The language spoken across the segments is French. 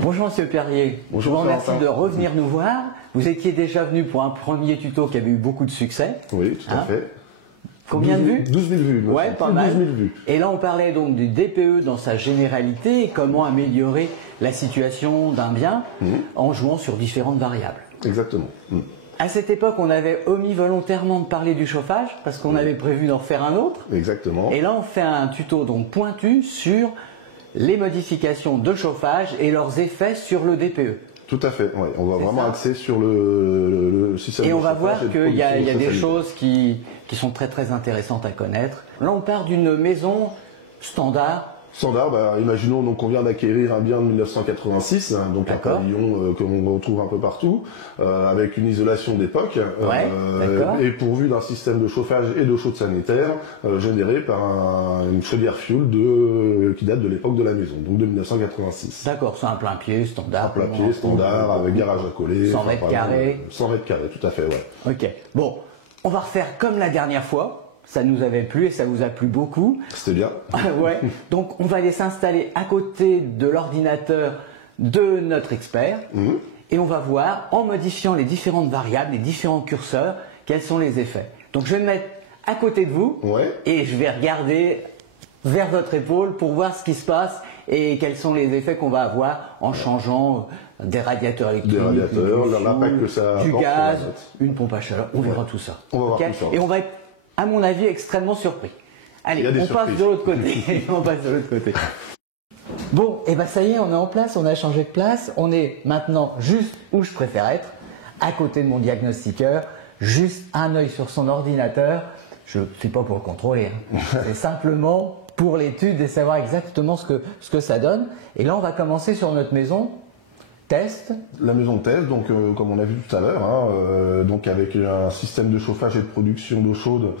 Bonjour Monsieur Perrier, Bonjour, je vous remercie de revenir nous voir. Vous étiez déjà venu pour un premier tuto qui avait eu beaucoup de succès. Oui, tout à fait. Combien de vues? 12 000 vues. Ouais, pas mal. 12 000 vues. Et là, on parlait donc du DPE dans sa généralité et comment améliorer la situation d'un bien en jouant sur différentes variables. Exactement. À cette époque, on avait omis volontairement de parler du chauffage parce qu'on avait prévu d'en refaire un autre. Exactement. Et là, on fait un tuto donc pointu sur les modifications de chauffage et leurs effets sur le DPE. Tout à fait, ouais. On va vraiment axer sur le système de chauffage. Et on va voir qu'il y a des socialisée. choses qui sont très intéressantes à connaître. Là, on part d'une maison standard. Standard, imaginons donc on vient d'acquérir un bien de 1986, donc un pavillon que l'on retrouve un peu partout, avec une isolation d'époque, et pourvu d'un système de chauffage et d'eau chaude sanitaire généré par une chaudière fuel qui date de l'époque de la maison, donc de 1986. D'accord, c'est un plein pied standard. Un plein pied standard, avec garage à coller. 100 mètres carrés. 100 mètres carrés, tout à fait, ouais. Ok, bon, on va refaire comme la dernière fois. Ça nous avait plu et ça vous a plu beaucoup. C'était bien. Ouais. Donc on va aller s'installer à côté de l'ordinateur de notre expert et on va voir en modifiant les différentes variables, les différents curseurs, quels sont les effets. Donc je vais me mettre à côté de vous et je vais regarder vers votre épaule pour voir ce qui se passe et quels sont les effets qu'on va avoir en changeant des radiateurs électriques, l'impact que ça apporte, du gaz, une pompe à chaleur. On verra tout ça. On va voir tout ça. Et on va être, à mon avis, extrêmement surpris. Allez, on passe de l'autre côté. On passe de l'autre côté. Bon, et ben ça y est, on est en place, on a changé de place. On est maintenant juste où je préfère être, à côté de mon diagnostiqueur, juste un œil sur son ordinateur. Je ne suis pas pour le contrôler, c'est simplement pour l'étude et savoir exactement ce que ça donne. Et là, on va commencer sur notre maison. Test. La maison de test, donc comme on a vu tout à l'heure, donc avec un système de chauffage et de production d'eau chaude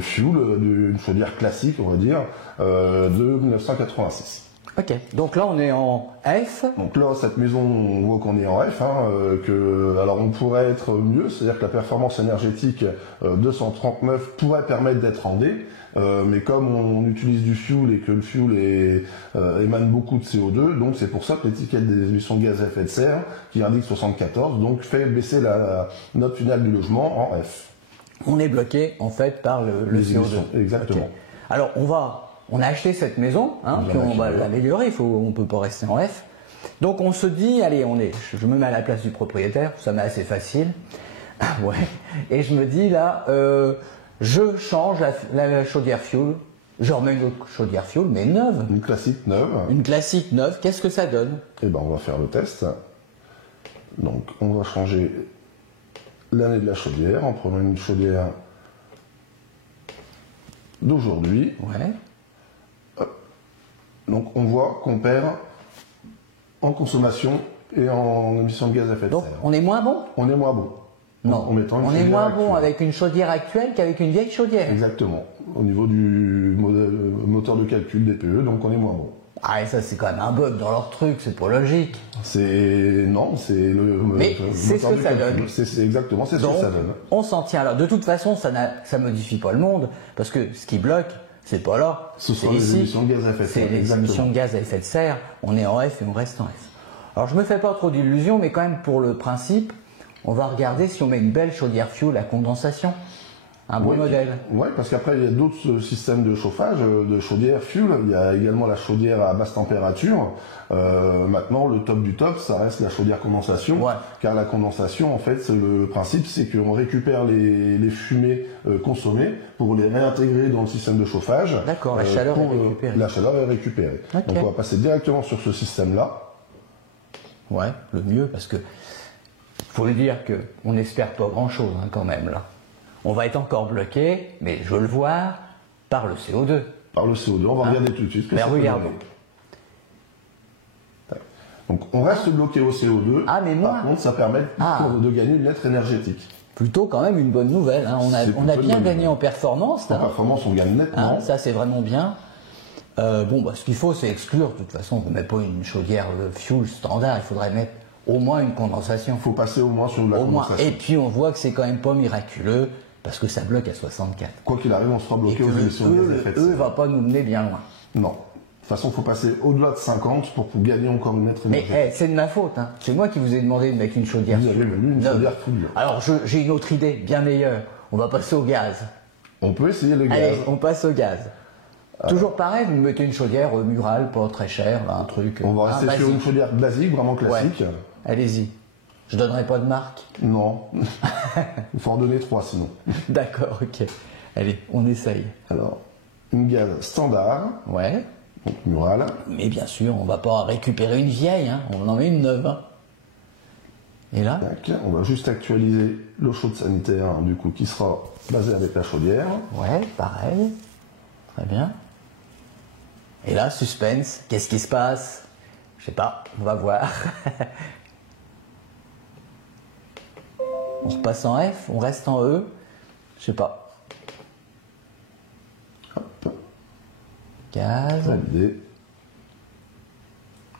fuel, une chaudière classique, on va dire, de 1986. Ok, donc là on est en F. Donc là, cette maison, on voit qu'on est en F, alors on pourrait être mieux, c'est-à-dire que la performance énergétique 239 pourrait permettre d'être en D, mais comme on utilise du fuel et que le fuel émane beaucoup de CO2, donc c'est pour ça que l'étiquette des émissions de gaz à effet de serre, qui indique 74, donc fait baisser la note finale du logement en F. On est bloqué en fait par le CO2. Exactement. Okay. Alors on a acheté cette maison, puis on va l'améliorer, on ne peut pas rester en F. Donc on se dit, allez, je me mets à la place du propriétaire, ça m'est assez facile. Ouais. Et je me dis là, je change la chaudière fuel, je remets une autre chaudière fuel, mais neuve. Une classique neuve. Une classique neuve, qu'est-ce que ça donne? Eh ben on va faire le test. Donc on va changer l'année de la chaudière en prenant une chaudière d'aujourd'hui. Ouais. Donc on voit qu'on perd en consommation et en émissions de gaz à effet de serre. Donc on est moins bon? On est moins bon. Non, on est moins bon avec une chaudière actuelle qu'avec une vieille chaudière. Exactement. Au niveau du moteur de calcul DPE, donc on est moins bon. Ah, et ça c'est quand même un bug dans leur truc, c'est pas logique. Mais c'est ce que ça donne. C'est exactement, c'est ce que ça donne. On s'en tient là. De toute façon, ça modifie pas le monde, parce que ce qui bloque, c'est pas là. Ce sont les émissions de gaz à effet de serre. C'est les émissions de gaz à effet de serre. On est en F et on reste en F. Alors je me fais pas trop d'illusions, mais quand même pour le principe, on va regarder si on met une belle chaudière fuel à condensation. Un beau modèle. Oui, parce qu'après, il y a d'autres systèmes de chauffage, de chaudière fuel. Il y a également la chaudière à basse température. Maintenant, le top du top, ça reste la chaudière condensation. Ouais. Car la condensation, en fait, le principe, c'est qu'on récupère les fumées consommées pour les réintégrer dans le système de chauffage. D'accord, la chaleur est récupérée. La chaleur est récupérée. Okay. Donc, on va passer directement sur ce système-là. Ouais, le mieux, parce que faut le dire qu'on n'espère pas grand-chose quand même là. On va être encore bloqué, mais je veux le voir, par le CO2. Par le CO2, on va regarder tout de suite. Mais regardons. Donc on reste bloqué au CO2, mais par contre ça permet de gagner une lettre énergétique. Plutôt quand même une bonne nouvelle, on a bien gagné en performance. En performance on gagne nettement. Ça c'est vraiment bien. Ce qu'il faut c'est exclure, de toute façon on ne met pas une chaudière fuel standard, il faudrait mettre au moins une condensation. Il faut passer au moins sur de la condensation. Et puis on voit que c'est quand même pas miraculeux, parce que ça bloque à 64. Quoi qu'il arrive, on sera bloqué aux émissions de gaz à effet de serre. Ne va pas nous mener bien loin. Non. toute façon, il faut passer au-delà de 50 pour gagner encore une mètre énergétique. Mais c'est de ma faute, hein. C'est moi qui vous ai demandé de mettre une chaudière. Vous avez voulu une chaudière full. Alors j'ai une autre idée, bien meilleure. On va passer au gaz. On peut essayer le gaz. Allez, on passe au gaz. Toujours pareil, vous mettez une chaudière murale, pas très chère, un truc. On va rester sur une chaudière basique, vraiment classique. Ouais. Allez-y. Je donnerai pas de marque. Non. Il faut en donner 3 sinon. D'accord, ok. Allez, on essaye. Alors, une gaz standard. Ouais. Donc murale. Mais bien sûr, on va pas récupérer une vieille, hein. On en met une neuve. Hein. Et là? Tac, on va juste actualiser l'eau chaude sanitaire, hein, du coup, qui sera basée avec la chaudière. Ouais, pareil. Très bien. Et là, suspense, qu'est-ce qui se passe? Je sais pas, on va voir. On repasse en F, on reste en E, je sais pas. Hop. Gaz. Validé.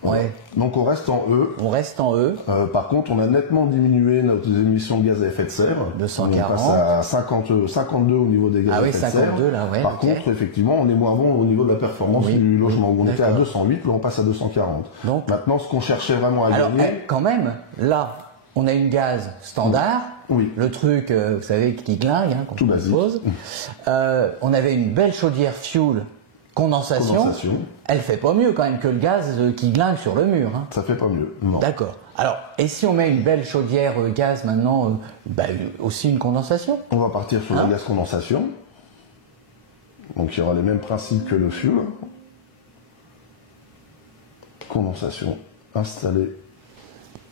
Ouais. Donc on reste en E. On reste en E. Par contre, on a nettement diminué nos émissions de gaz à effet de serre. De 140. On passe à 52 au niveau des gaz à effet de serre. Ah oui, 52 là, ouais. Par contre, effectivement, on est moins bon au niveau de la performance du logement. On était à 208, là on passe à 240. Donc, maintenant, ce qu'on cherchait vraiment à gagner... quand même, là, on a une gaz standard. Oui. Le truc, vous savez, qui glingue, hein, tout basique. On avait une belle chaudière fuel condensation. Elle fait pas mieux quand même que le gaz qui glingue sur le mur. Hein. Ça fait pas mieux, non. D'accord. Alors, et si on met une belle chaudière gaz maintenant, aussi une condensation? On va partir sur le gaz condensation. Donc il y aura les mêmes principes que le fuel. Condensation installée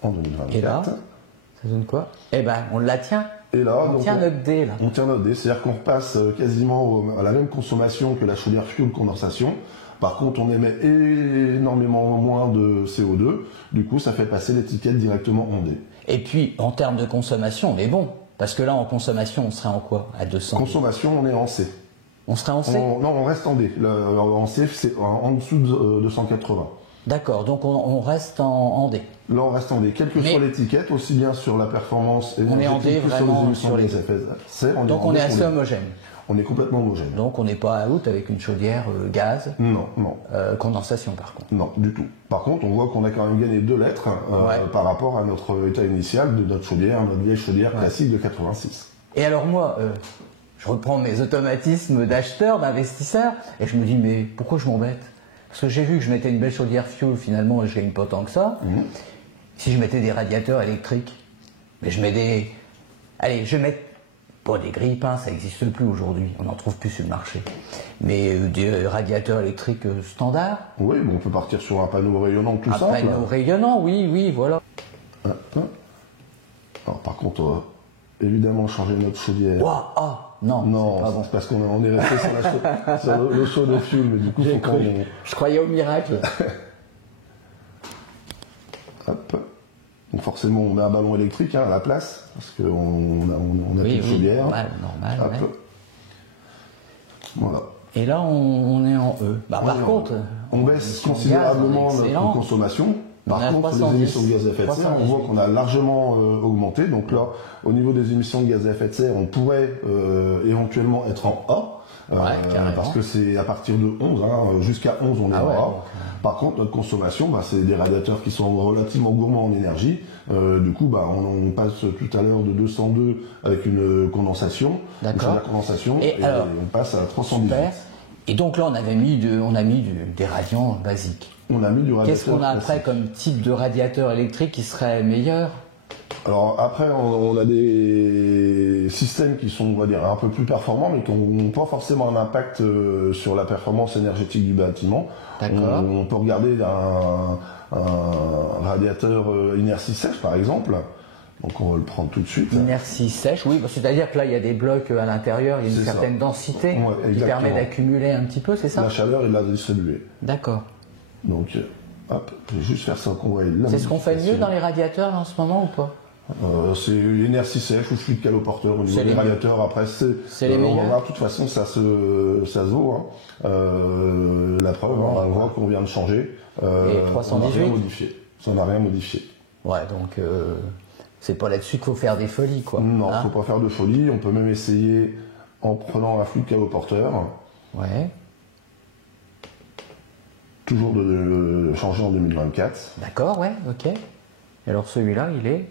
en 2024. Et là, ça donne quoi? Eh ben, on la tient. Et là, on tient notre D, là. On tient notre D, c'est-à-dire qu'on repasse quasiment à la même consommation que la chaudière fuel condensation. Par contre, on émet énormément moins de CO2. Du coup, ça fait passer l'étiquette directement en D. Et puis, en termes de consommation, on est bon. Parce que là, en consommation, on serait en quoi? À 200? Consommation, on est en C. On serait en C? Non, on reste en D. En C, c'est en dessous de 280. D'accord, donc on reste en D. Là, on reste en D, quelle que soit l'étiquette, aussi bien sur la performance énergétique que sur les émissions de gaz à effet de serre. Donc on est assez homogène. On est complètement homogène. Donc on n'est pas out avec une chaudière gaz. Non, non. Condensation par contre. Non, du tout. Par contre, on voit qu'on a quand même gagné 2 lettres par rapport à notre état initial de notre chaudière, notre vieille chaudière classique de 86. Et alors moi, je reprends mes automatismes d'acheteur, d'investisseur, et je me dis mais pourquoi je m'embête? Parce que j'ai vu que je mettais une belle chaudière fuel, finalement, je gagne pas tant que ça. Si je mettais des radiateurs électriques, mais je mets des... Allez, je vais mettre... Pas des grille-pains, ça n'existe plus aujourd'hui, on n'en trouve plus sur le marché. Mais des radiateurs électriques standards. Oui, bon, on peut partir sur un panneau rayonnant tout simple. Un panneau rayonnant, oui, voilà. Alors par contre, évidemment, changer notre chaudière. Wow, non, bon. C'est parce qu'on est resté sur le chaud de fuel, mais du coup, je croyais au miracle. Hop. Donc forcément, on met un ballon électrique à la place, parce qu'on a plus de chaudière. Normal. Ouais. Voilà. Et là, on est en E. Par contre, on baisse considérablement notre consommation. Par contre, les émissions de gaz à effet de serre, on voit qu'on a largement augmenté. Donc là, au niveau des émissions de gaz à effet de serre, on pourrait éventuellement être en A. Parce que c'est à partir de 11, jusqu'à 11, on est en A. Par contre, notre consommation, c'est des radiateurs qui sont relativement gourmands en énergie. Du coup, on passe tout à l'heure de 202 avec une condensation, la condensation, et on passe à 318. Super. Et donc là, on a mis des radiants basiques. On a mis du radiateur. Qu'est-ce qu'on a après comme type de radiateur électrique qui serait meilleur? Alors après, on a des systèmes qui sont, on va dire, un peu plus performants, mais qui n'ont pas forcément un impact sur la performance énergétique du bâtiment. On peut regarder un radiateur inertie sèche, par exemple. Donc on va le prendre tout de suite. Inertie sèche, oui, c'est-à-dire que là, il y a des blocs à l'intérieur, il y a une certaine densité qui permet d'accumuler un petit peu, c'est ça? La chaleur et de la distribuer. D'accord. Donc, hop, je vais juste faire ça qu'on voit. C'est ce qu'on fait mieux dans les radiateurs en ce moment ou pas? C'est inertie sèche ou fluide caloporteur au niveau des radiateurs. Après, c'est les meilleurs. On va voir, de toute façon, ça se vaut. La preuve, on voit qu'on vient de changer. Et 318 ça n'a rien modifié. Ouais, donc c'est pas là-dessus qu'il faut faire des folies, quoi. Non, il ne faut pas faire de folie. On peut même essayer en prenant un fluide caloporteur. Ouais. Toujours de changer en 2024. D'accord, ouais, ok. Et alors celui-là, il est...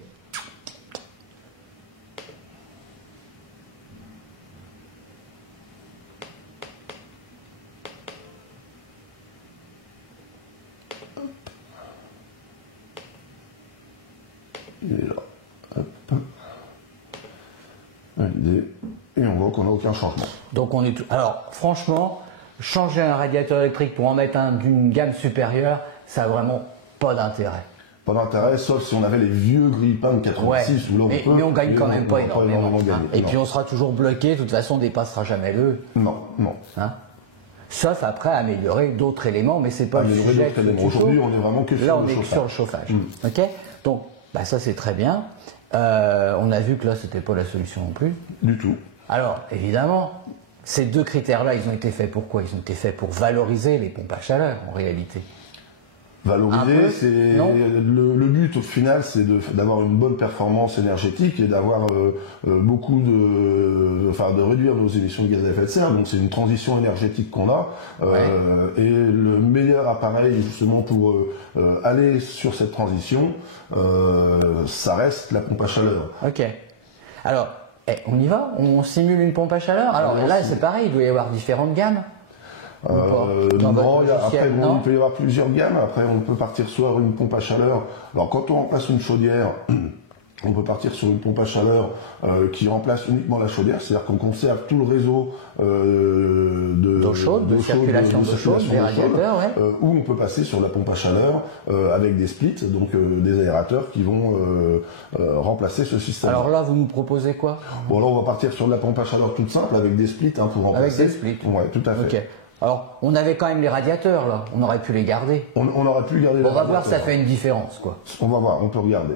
Il est là. Hop. Validé. Et on voit qu'on n'a aucun changement. Donc on est tout... Alors franchement, changer un radiateur électrique pour en mettre un d'une gamme supérieure, ça a vraiment pas d'intérêt. Pas d'intérêt, sauf si on avait les vieux grille-pains de 86 où là on peut. Mais on gagne quand même pas énormément. Et non. puis on sera toujours bloqué, de toute façon on dépassera jamais le. Non. Hein, sauf après améliorer d'autres éléments, mais c'est pas le sujet. Aujourd'hui on est vraiment que sur le chauffage. Là on est que sur le chauffage. Ok. Donc bah, ça c'est très bien. On a vu que là c'était pas la solution non plus. Du tout. Alors évidemment, ces deux critères-là, ils ont été faits pour quoi? Ils ont été faits pour valoriser les pompes à chaleur en réalité. Valoriser, c'est le but au final, c'est d'avoir une bonne performance énergétique et d'avoir de réduire nos émissions de gaz à effet de serre. Donc c'est une transition énergétique qu'on a et le meilleur appareil justement pour aller sur cette transition, ça reste la pompe à chaleur. Ok. Alors, on y va? On simule une pompe à chaleur? Alors là, c'est pareil, il doit y avoir différentes gammes. Non, après, il peut y avoir plusieurs gammes. Après, on peut partir sur une pompe à chaleur. Alors, quand on remplace une chaudière, on peut partir sur une pompe à chaleur qui remplace uniquement la chaudière, c'est-à-dire qu'on conserve tout le réseau d'eau chaude, de circulation d'eau chaude, des radiateurs, ou on peut passer sur la pompe à chaleur avec des splits, donc des aérateurs qui vont remplacer ce système. Alors là, vous nous proposez quoi? Bon, là, on va partir sur de la pompe à chaleur toute simple avec des splits pour remplacer. Avec des splits. Ouais, tout à fait. Okay. Alors, on avait quand même les radiateurs, là. On aurait pu les garder. On aurait pu garder les radiateurs. On va voir si ça fait une différence, quoi. On va voir, on peut regarder.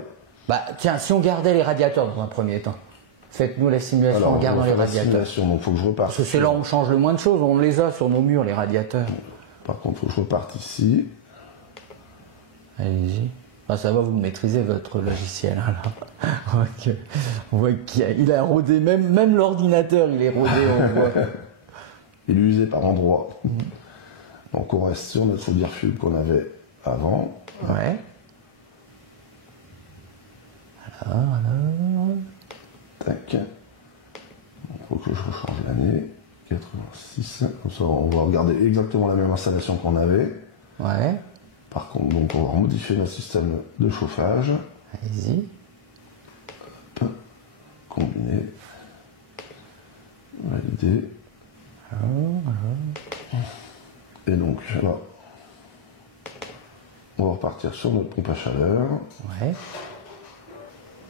Bah, tiens, si on gardait les radiateurs dans un premier temps, faites-nous la simulation en gardant les radiateurs. Donc, faut que je reparte. Parce que c'est là où on change le moins de choses. On les a sur nos murs, les radiateurs. Par contre, faut que je reparte ici. Allez-y. Ah, ça va, vous maîtrisez votre logiciel, hein, là. Okay. On voit qu'il a rodé, même l'ordinateur, il est rodé, on voit. Il est usé par endroits. Donc on reste sur notre chaudière fuel qu'on avait avant. Ouais. Alors. Tac. Il faut que je change l'année. 86. Comme ça, on va regarder exactement la même installation qu'on avait. Ouais. Par contre, donc on va modifier notre système de chauffage. Allez-y. Combiner. Valider. Et donc là, on va repartir sur notre pompe à chaleur. Ouais.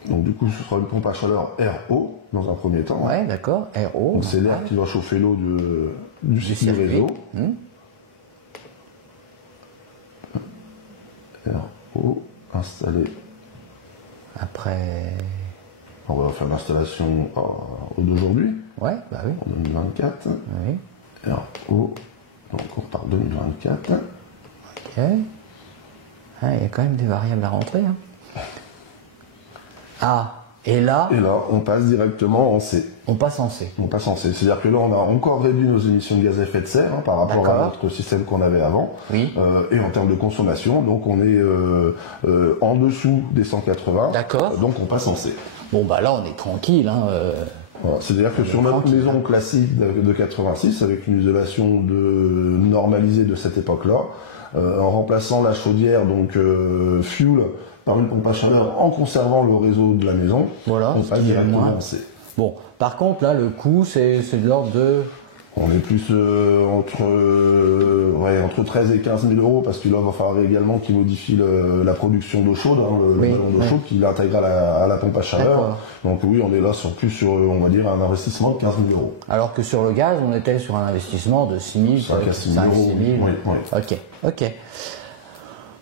Donc du coup, ce sera une pompe à chaleur RO dans un premier temps. Ouais, d'accord. RO. Donc c'est l'air qui va chauffer l'eau du circuit réseau. RO, installé. Après. On va faire l'installation d'aujourd'hui. Ouais, bah oui. En 2024. Oui. RO, donc on repart 2024. Ok. Ah, il y a quand même des variables à rentrer. Hein. Ah, et là. Et là, on passe directement en C. On passe en C. On passe en C. C'est-à-dire que là, on a encore réduit nos émissions de gaz à effet de serre par rapport à notre système qu'on avait avant. Oui. Et en termes de consommation, donc on est en dessous des 180. D'accord. Donc on passe en C. Bon, bah là, on est tranquille. Hein, voilà. C'est-à-dire que sur notre maison classique de 86, avec une isolation normalisée de cette époque-là, en remplaçant la chaudière donc fuel par une pompe à chaleur en conservant le réseau de la maison, voilà, on passe directement en C. Bon, par contre, là, le coût, c'est de l'ordre de... On est plus entre 13 et 15 000 euros parce qu'il va falloir également qu'il modifie la production d'eau chaude, le ballon d'eau chaude qu'il intègre à la pompe à chaleur. Donc oui, on est là sur, on va dire, un investissement de 15 000 euros. Alors que sur le gaz, on était sur un investissement de 6 000, 5 000 euros. Oui. Ok.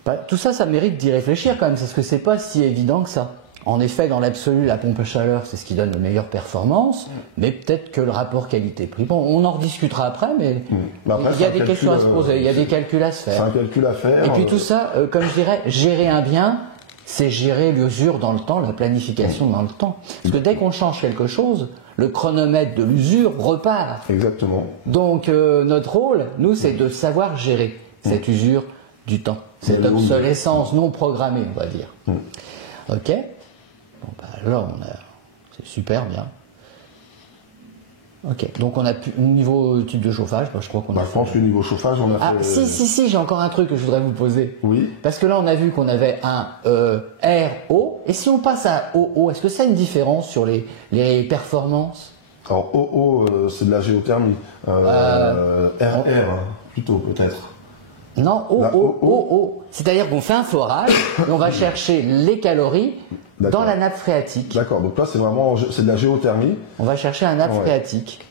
Bah, tout ça, ça mérite d'y réfléchir quand même, parce que c'est pas si évident que ça. En effet, dans l'absolu, la pompe à chaleur, c'est ce qui donne les meilleures performances, mais peut-être que le rapport qualité-prix. Bon, on en rediscutera après, mais après, il y a des questions à se poser, il y a des calculs à se faire. C'est un calcul à faire. Et puis tout ça, comme je dirais, gérer un bien, c'est gérer l'usure dans le temps, la planification dans le temps. Parce que dès qu'on change quelque chose, le chronomètre de l'usure repart. Exactement. Donc notre rôle, nous, c'est de savoir gérer cette usure du temps. Cette obsolescence non programmée, on va dire. Ok. Bon, bah, là, c'est super bien. Ok, donc on a pu, niveau type de chauffage, je crois qu'on a Je pense que niveau chauffage, on a fait... Si, j'ai encore un truc que je voudrais vous poser. Oui. Parce que là, on a vu qu'on avait un RO, et si on passe à OO, est-ce que ça a une différence sur les performances? Alors OO, c'est de la géothermie. RR, plutôt peut-être. Non, OO. C'est-à-dire qu'on fait un forage, et on va chercher les calories dans la nappe phréatique. D'accord, donc là c'est vraiment de la géothermie. On va chercher un nappe phréatique.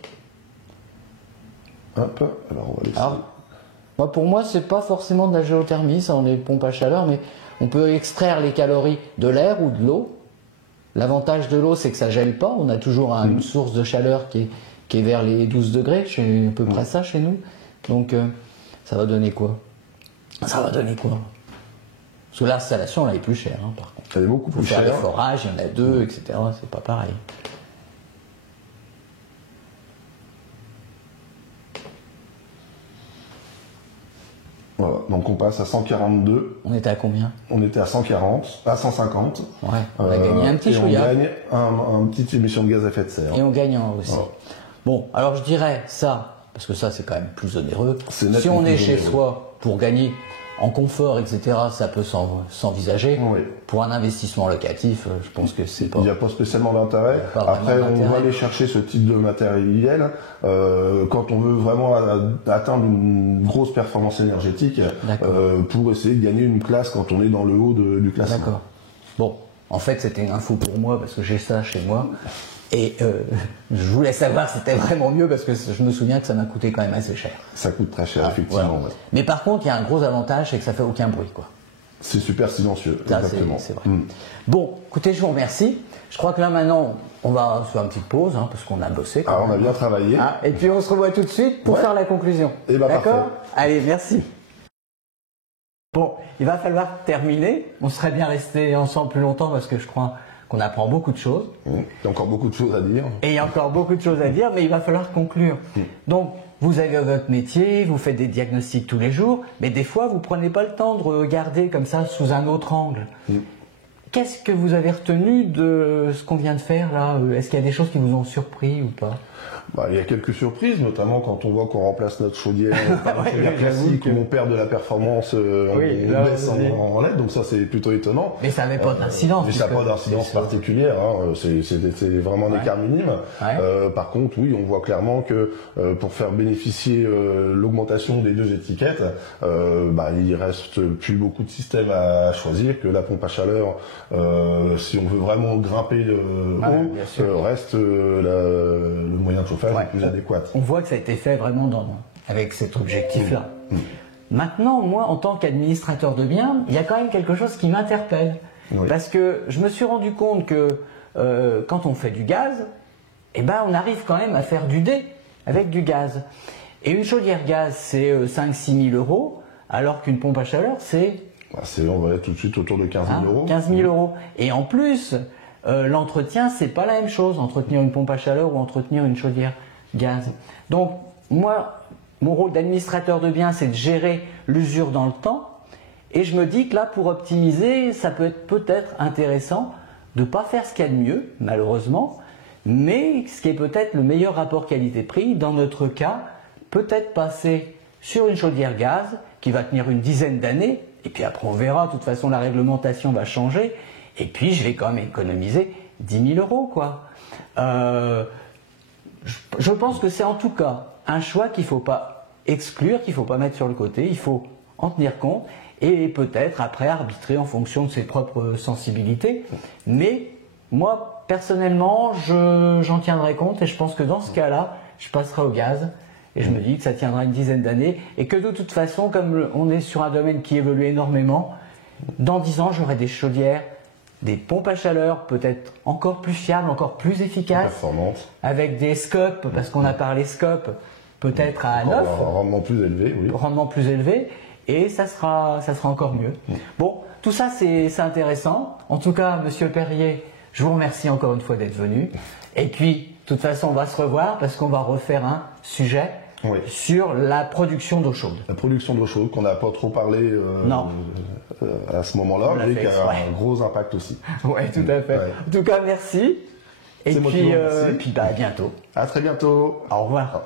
Hop, alors on va laisser. Alors, pour moi, c'est pas forcément de la géothermie, ça on est pompe à chaleur, mais on peut extraire les calories de l'air ou de l'eau. L'avantage de l'eau, c'est que ça gèle pas. On a toujours une source de chaleur qui est vers les 12 degrés, à peu près ça chez nous. Donc ça va donner quoi? Ça va donner quoi? Parce que l'installation, elle est plus chère, par contre. Elle est beaucoup plus chère. Pour faire les forages, il y en a deux, etc. C'est pas pareil. Voilà, donc on passe à 142. On était à combien? On était à 140, à 150. Ouais, on a gagné un petit chouïa. On gagne un petit émission de gaz à effet de serre. Et on gagne un aussi. Voilà. Bon, alors je dirais ça, parce que ça c'est quand même plus onéreux. Si on est chez soi pour gagner en confort, etc., ça peut s'envisager. Oui. Pour un investissement locatif, je pense que c'est pas... Il n'y a pas spécialement d'intérêt. Après, on va aller chercher ce type de matériel quand on veut vraiment atteindre une grosse performance énergétique pour essayer de gagner une classe quand on est dans le haut du classement. D'accord. Bon, en fait, c'était une info pour moi parce que j'ai ça chez moi. Et je voulais savoir si c'était vraiment mieux parce que je me souviens que ça m'a coûté quand même assez cher. Ça coûte très cher, effectivement. Voilà. Ouais. Mais par contre, il y a un gros avantage, c'est que ça fait aucun bruit, quoi. C'est super silencieux, ça, exactement. C'est vrai. Bon, écoutez, je vous remercie. Je crois que là maintenant, on va faire une petite pause parce qu'on a bossé. On a bien travaillé. Et puis on se revoit tout de suite pour faire la conclusion. Et d'accord. Allez, merci. Bon, il va falloir terminer. On serait bien resté ensemble plus longtemps parce que je crois qu'on apprend beaucoup de choses. Il y a encore beaucoup de choses à dire. Et il y a encore beaucoup de choses à dire, mais il va falloir conclure. Donc, vous avez votre métier, vous faites des diagnostics tous les jours, mais des fois, vous ne prenez pas le temps de regarder comme ça sous un autre angle. Qu'est-ce que vous avez retenu de ce qu'on vient de faire là? Est-ce qu'il y a des choses qui vous ont surpris ou pas? Il y a quelques surprises, notamment quand on voit qu'on remplace notre chaudière par une chaudière classique où on perd de la performance, on baisse en LED, donc ça c'est plutôt étonnant. Mais ça n'avait pas d'incidence. Mais ça n'a pas d'incidence particulière, c'est vraiment un écart minime. Par contre, oui, on voit clairement que pour faire bénéficier l'augmentation des deux étiquettes, il reste plus beaucoup de systèmes à choisir, que la pompe à chaleur, si on veut vraiment grimper haut, reste le moyen de chauffage le plus adéquat. On voit que ça a été fait vraiment avec cet objectif-là. Maintenant, moi, en tant qu'administrateur de biens, il y a quand même quelque chose qui m'interpelle. Parce que je me suis rendu compte que quand on fait du gaz, on arrive quand même à faire du D avec du gaz. Et une chaudière gaz, c'est 5-6 000 euros, alors qu'une pompe à chaleur, c'est... on va être tout de suite autour de 15 000 euros. 15 000 euros. Et en plus... l'entretien, c'est pas la même chose, entretenir une pompe à chaleur ou entretenir une chaudière gaz. Donc, moi, mon rôle d'administrateur de biens, c'est de gérer l'usure dans le temps. Et je me dis que là, pour optimiser, ça peut être peut-être intéressant de ne pas faire ce qu'il y a de mieux, malheureusement, mais ce qui est peut-être le meilleur rapport qualité-prix. Dans notre cas, peut-être passer sur une chaudière gaz qui va tenir une dizaine d'années, et puis après on verra, de toute façon la réglementation va changer. Et puis, je vais quand même économiser 10 000 euros, quoi. Je pense que c'est en tout cas un choix qu'il ne faut pas exclure, qu'il ne faut pas mettre sur le côté. Il faut en tenir compte et peut-être après arbitrer en fonction de ses propres sensibilités. Mais moi, personnellement, j'en tiendrai compte et je pense que dans ce cas-là, je passerai au gaz. Et je me dis que ça tiendra une dizaine d'années et que de toute façon, comme on est sur un domaine qui évolue énormément, dans 10 ans, j'aurai des chaudières, des pompes à chaleur peut-être encore plus fiables, encore plus efficaces, performantes, avec des scopes, parce qu'on a parlé scope, peut-être à 9. Un rendement plus élevé, oui. Rendement plus élevé, et ça sera encore mieux. Bon, tout ça c'est intéressant. En tout cas, Monsieur Perrier, je vous remercie encore une fois d'être venu. Et puis, de toute façon, on va se revoir parce qu'on va refaire un sujet sur la production d'eau chaude. La production d'eau chaude, qu'on n'a pas trop parlé à ce moment-là, mais qui a un gros impact aussi. Oui, tout à fait. Ouais. En tout cas, merci. Et puis, à bientôt. À très bientôt. Au revoir.